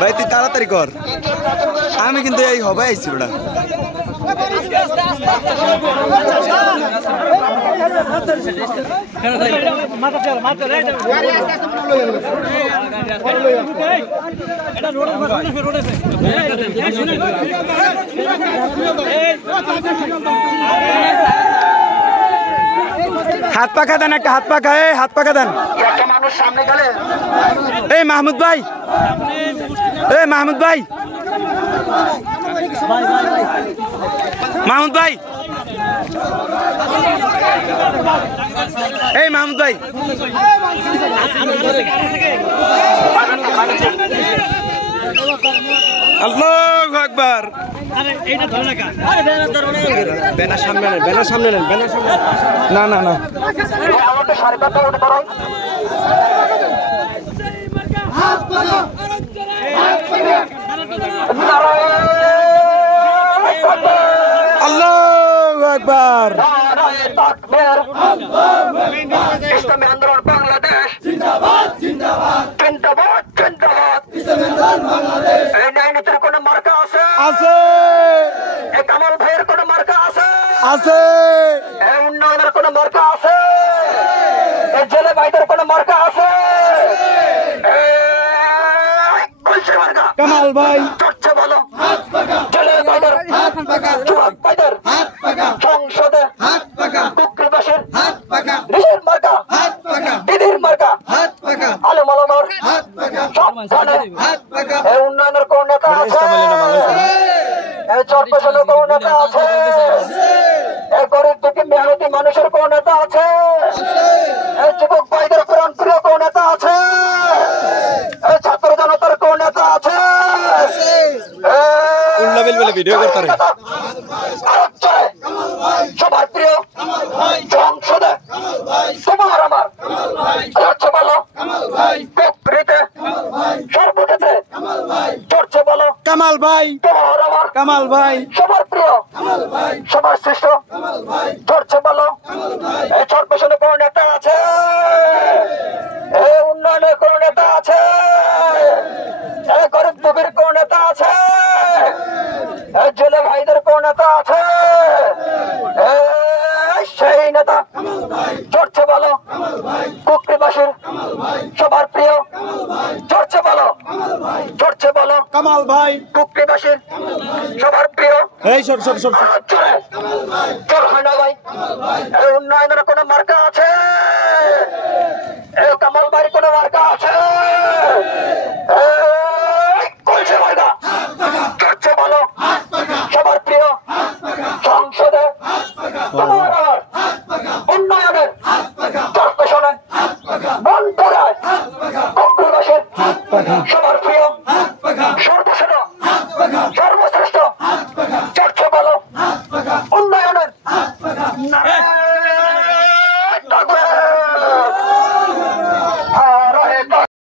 ভাই তুই তাড়াতাড়ি কর, আমি কিন্তু এই হবে আইছি ওটা। হাত পাখা দেন, একটা হাত পাখা, হাত পাখা দেন। এই মাহমুদ ভাই, এই মাহমুদ ভাই, মাহমুদ ভাই, এই মাহমুদ ভাই, আল্লাহু আকবার। ব্যানার সামনে নেন, ব্যানার সামনে নেন, ব্যানার সামনে। না না না, আল্লাহু আকবার। ইসলামী আন্দোলন বাংলাদেশ জিন্দাবাদ জিন্দাবাদ জিন্দাবাদ জিন্দাবাদ। এই ন্যায়নীতির কোন মার্কা আছে? আছে। এই কামাল ভাইয়ের কোন মার্কা আছে? আছে। এই উন্নয়নের কোন মার্কা আছে? এই জেলে ভাইদের কোন মার্কা আছে? কামাল ভাই চর্চা বলো, জেলে ভাইদের হাত পাকা, যুবক ভাইদের হাত পাকা, সংসদে হাত পাকা, কুকরিবাসীর হাত পাকা, ঋষির মার্কা হাত পাকা, দিদির মার্কা হাত পাকা, আলেম ওলামার হাত পাকা, সবখানে হাত পাকা। এই উন্নয়নের কোন নেতা আছে? এই চরপেশনের কোন নেতা আছে? এই গরিব দুঃখী মেহনতি মানুষের কোন নেতা আছে? এই যুবক ভাইদের প্রাণ প্রিয় কোন নেতা আছে? এই ছাত্র জনতার কোন নেতা আছে? ভিডিও করতে সবার প্রিয় সংসদে তোমার আমার বলো, সর্বক্ষেত্রে চর্চে বলো কামাল ভাই, তোমার আমার কামাল ভাই, সবার প্রিয় সবার শ্রেষ্ঠ চর্চে বলো। এই চরপেশনে কোন নেতা আছে? এই উন্নয়নের কোন নেতা আছে? এই গরিব দুঃখীর কোন নেতা আছে? জেলে ভাইদের কোন নেতা আছে? সেই নেতা চর্চে বলো, কুকরিবাসীর সবার প্রিয় চর্চে বলো, চর্চে বলো কামাল ভাই, কুকরিবাসীর সবার প্রিয়। এই সব সব সব চোর হয় না ভাই। এই উন্নয়নের কোন মার্কা আছে?